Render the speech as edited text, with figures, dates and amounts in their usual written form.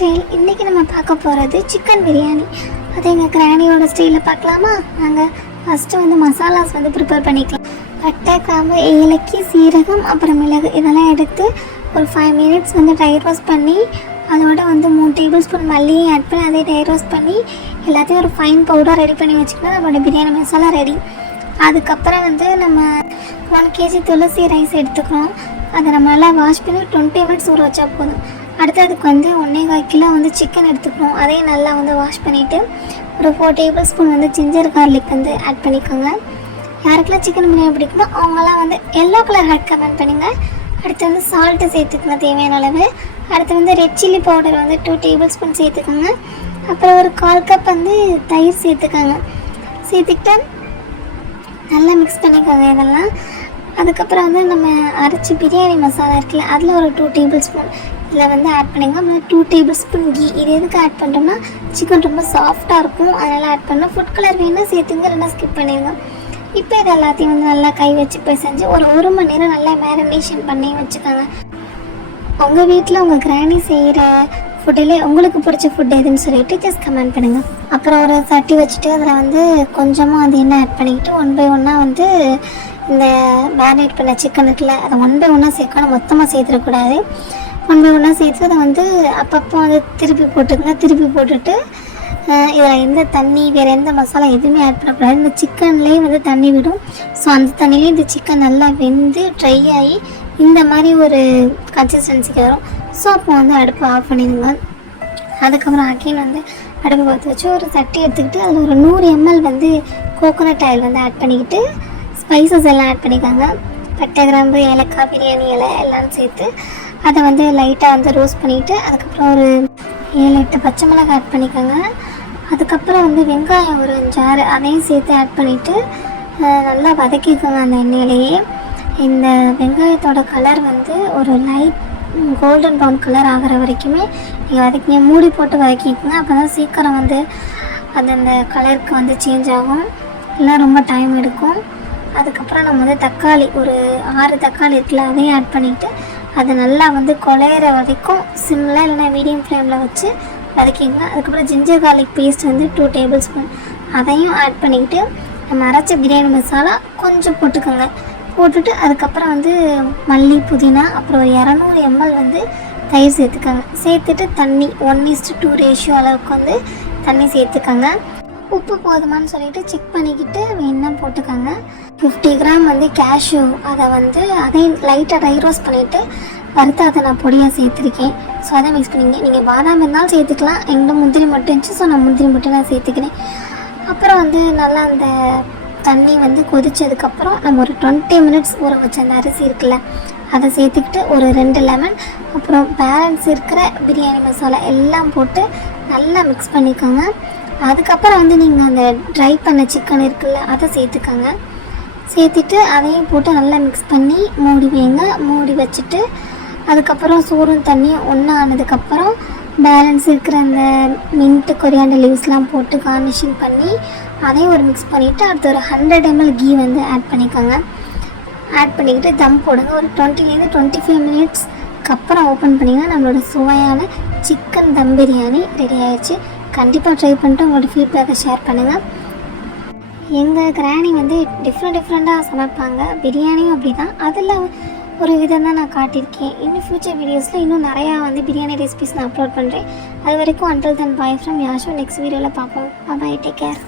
Style. இன்றைக்கி நம்ம பார்க்க போகிறது சிக்கன் பிரியாணி. அது எங்கள் கிராணியோட ஸ்டைலில் பார்க்கலாமா? நாங்கள் ஃபஸ்ட்டு வந்து மசாலாஸ் வந்து ப்ரிப்பேர் பண்ணிக்கலாம். பட்டை, கிராம்பு, ஏலக்கி, சீரகம், அப்புறம் மிளகு இதெல்லாம் எடுத்து ஒரு 5 மினிட்ஸ் வந்து ட்ரை ரோஸ்ட் பண்ணி அதோட வந்து 3 டேபிள் ஸ்பூன் மல்லியும் ஆட் பண்ணி அதே ட்ரை ரோஸ்ட் பண்ணி எல்லாத்தையும் ஒரு ஃபைன் பவுடர் ரெடி பண்ணி வச்சுக்கிட்டா நம்மளோட பிரியாணி மசாலா ரெடி. அதுக்கப்புறம் வந்து நம்ம 1 kg துளசி ரைஸ் எடுத்துக்கிறோம். அதை நம்ம நல்லா வாஷ் பண்ணி 20 மினிட்ஸ் ஊற வச்சா போதும். அடுத்து அதுக்கு வந்து 1.25 கிலோ வந்து சிக்கன் எடுத்துக்கிறோம். அதையும் நல்லா வந்து வாஷ் பண்ணிவிட்டு ஒரு 4 டேபிள் ஸ்பூன் வந்து ஜிஞ்சர் கார்லிக் வந்து ஆட் பண்ணிக்கோங்க. யாருக்கெல்லாம் சிக்கன் பிரியாணி பிடிக்குமோ அவங்களாம் வந்து எல்லோ கலர் ஹேட் கமெண்ட் பண்ணுங்கள். அடுத்து வந்து சால்ட்டு சேர்த்துக்கோங்க தேவையான அளவு. அடுத்து வந்து ரெட் சில்லி பவுடர் வந்து 2 டேபிள் ஸ்பூன் சேர்த்துக்கோங்க. அப்புறம் ஒரு 1/4 கப் வந்து தயிர் சேர்த்துக்கோங்க. சேர்த்துக்கிட்டு நல்லா மிக்ஸ் பண்ணிக்கோங்க இதெல்லாம். அதுக்கப்புறம் வந்து நம்ம அரைச்சி பிரியாணி மசாலா இருக்குல்ல, அதில் ஒரு 2 டேபிள் ஸ்பூன் இதில் வந்து ஆட் பண்ணிங்க. அப்புறம் 2 டேபிள் ஸ்பூன் கீ. இது எதுக்கு ஆட் பண்ணுறோம்னா சிக்கன் ரொம்ப சாஃப்டாக இருக்கும், அதனால் ஆட் பண்ணோம். ஃபுட் கலர் வேணுன்னா சேர்த்துங்க, இல்லைன்னா ஸ்கிப் பண்ணிடுங்க. இப்போ இது எல்லாத்தையும் வந்து நல்லா கை வச்சு பிசைஞ்சு ஒரு 1 மணி நேரம் நல்லா மேரினேஷன் பண்ணி வச்சுக்கோங்க. உங்கள் வீட்டில் உங்கள் கிராணி செய்கிற ஃபுட்டிலே உங்களுக்கு பிடிச்ச ஃபுட் எதுன்னு சொல்லிட்டு ஜஸ்ட் கமெண்ட் பண்ணுங்கள். அப்புறம் ஒரு சட்டி வச்சுட்டு அதில் வந்து கொஞ்சமாக வந்து எண்ணெய் ஆட் பண்ணிக்கிட்டு 1 by 1 வந்து இந்த மேரினேட் பண்ண சிக்கன் இருக்குல்ல, அதை 1 by 1 சேர்க்கணும், மொத்தமாக சேர்த்துடக்கூடாது. 1 by 1 சேர்த்து அதை வந்து அப்பப்போ வந்து திருப்பி போட்டுக்கங்க. திருப்பி போட்டுட்டு இதில் எந்த தண்ணி வேறு எந்த மசாலா எதுவுமே ஆட் பண்ணக்கூடாது. இந்த சிக்கன்லேயே வந்து தண்ணி விடும். ஸோ அந்த தண்ணிலேயே இந்த சிக்கன் நல்லா வெந்து ட்ரை ஆகி இந்த மாதிரி ஒரு கன்சிஸ்டன்சிக்கு வரும். ஸோ அப்போ வந்து அடுப்பு ஆஃப் பண்ணிடுங்க. அதுக்கப்புறம் அகைன் வந்து அடுப்பு பார்த்து வச்சு ஒரு சட்டி எடுத்துக்கிட்டு அதில் ஒரு 100 ml வந்து கோகோனட் ஆயில் வந்து ஆட் பண்ணிக்கிட்டு ஸ்பைசஸ் எல்லாம் ஆட் பண்ணிக்கோங்க. பட்டை, கிராம்பு, ஏலக்காய், பிரியாணி இலை எல்லாம் சேர்த்து அதை வந்து லைட்டாக வந்து ரோஸ்ட் பண்ணிவிட்டு அதுக்கப்புறம் ஒரு 7-8 பச்சை மிளகாய் ஆட் பண்ணிக்கோங்க. அதுக்கப்புறம் வந்து வெங்காயம் ஒரு 5 6 அதையும் சேர்த்து ஆட் பண்ணிவிட்டு நல்லா வதக்கிக்கோங்க அந்த எண்ணெயிலேயே. இந்த வெங்காயத்தோட கலர் வந்து ஒரு லைட் கோல்டன் ப்ரௌன் கலர் ஆகிற வரைக்குமே நீங்கள் வதக்கிங்க. மூடி போட்டு வதக்கிக்கோங்க. அப்போ தான் சீக்கிரம் வந்து அது அந்த கலருக்கு வந்து சேஞ்ச் ஆகும், இல்லை ரொம்ப டைம் எடுக்கும். அதுக்கப்புறம் நம்ம வந்து தக்காளி ஒரு 6 தக்காளி இருக்குல்ல, அதையும் ஆட் பண்ணிவிட்டு அதை நல்லா வந்து குழையிற வரைக்கும் சிம்மில் இல்லைனா மீடியம் ஃப்ளேமில் வச்சு வதக்கிங்க. அதுக்கப்புறம் ஜிஞ்சர் கார்லிக் பேஸ்ட் வந்து 2 டேபிள் ஸ்பூன் அதையும் ஆட் பண்ணிக்கிட்டு நம்ம அரைச்ச பிரியாணி மசாலா கொஞ்சம் போட்டுக்கோங்க. போட்டுட்டு அதுக்கப்புறம் வந்து மல்லி, புதினா, அப்புறம் ஒரு 200 ml வந்து தயிர் சேர்த்துக்கோங்க. சேர்த்துட்டு தண்ணி 1:2 ரேஷியோ அளவுக்கு வந்து தண்ணி சேர்த்துக்கோங்க. உப்பு போதுமானு சொல்லிவிட்டு செக் பண்ணிக்கிட்டு வேணால் போட்டுக்கோங்க. 50 கிராம் வந்து கேஷ்யூ, அதை வந்து அதையும் லைட்டாக ட்ரை ரோஸ்ட் பண்ணிவிட்டு வறுத்து அதை நான் பொடியாக சேர்த்துருக்கேன். ஸோ அதை மிக்ஸ் பண்ணிங்க. நீங்கள் பாதாம் இருந்தாலும் சேர்த்துக்கலாம். எங்கிட்ட முந்திரி மட்டும் இருந்துச்சு, ஸோ நான் முந்திரி மட்டும் நான் சேர்த்துக்கிறேன். அப்புறம் வந்து நல்லா அந்த தண்ணி வந்து கொதிச்சதுக்கப்புறம் நம்ம ஒரு 20 மினிட்ஸ் ஊற வச்ச அந்த அரிசி இருக்குல்ல, அதை சேர்த்துக்கிட்டு ஒரு 2 லெமன் அப்புறம் பேலன்ஸ் இருக்கிற பிரியாணி மசாலா எல்லாம் போட்டு நல்லா மிக்ஸ் பண்ணிக்கோங்க. அதுக்கப்புறம் வந்து நீங்கள் அந்த ட்ரை பண்ண சிக்கன் இருக்குல்ல, அதை சேர்த்துக்கோங்க. சேர்த்துட்டு அதையும் போட்டு நல்லா மிக்ஸ் பண்ணி மூடி வைங்க. மூடி வச்சுட்டு அதுக்கப்புறம் சோறும் தண்ணியும் ஒன்றா ஆனதுக்கப்புறம் பேலன்ஸ் இருக்கிற அந்த மின்ட்டு கொரியாண்டர் லீவ்ஸ்லாம் போட்டு கார்னிஷிங் பண்ணி அதையும் ஒரு மிக்ஸ் பண்ணிவிட்டு அடுத்து ஒரு 100 ml கீ வந்து ஆட் பண்ணிக்கோங்க. ஆட் பண்ணிக்கிட்டு தம் போடுங்க. ஒரு 20 to 25 மினிட்ஸ்க்கு அப்புறம் ஓப்பன் பண்ணிங்கன்னா நம்மளோட சுவையான சிக்கன் தம் பிரியாணி ரெடி ஆயிடுச்சு. கண்டிப்பாக ட்ரை பண்ணிட்டு உங்களோட ஃபீட்பேக்கை ஷேர் பண்ணுங்கள். எங்கள் கிராணி வந்து டிஃப்ரெண்ட்டாக சமைப்பாங்க. பிரியாணியும் அப்படி தான், அதில் ஒரு விதம் தான் நான் காட்டியிருக்கேன். இன்னும் ஃப்யூச்சர் வீடியோஸில் இன்னும் நிறையா வந்து பிரியாணி ரெசிபிஸ் நான் அப்லோட் பண்ணுறேன். அது வரைக்கும் until then bye from Yasho. Next வீடியோவில் பார்ப்போம். பாய், டேக் கேர்.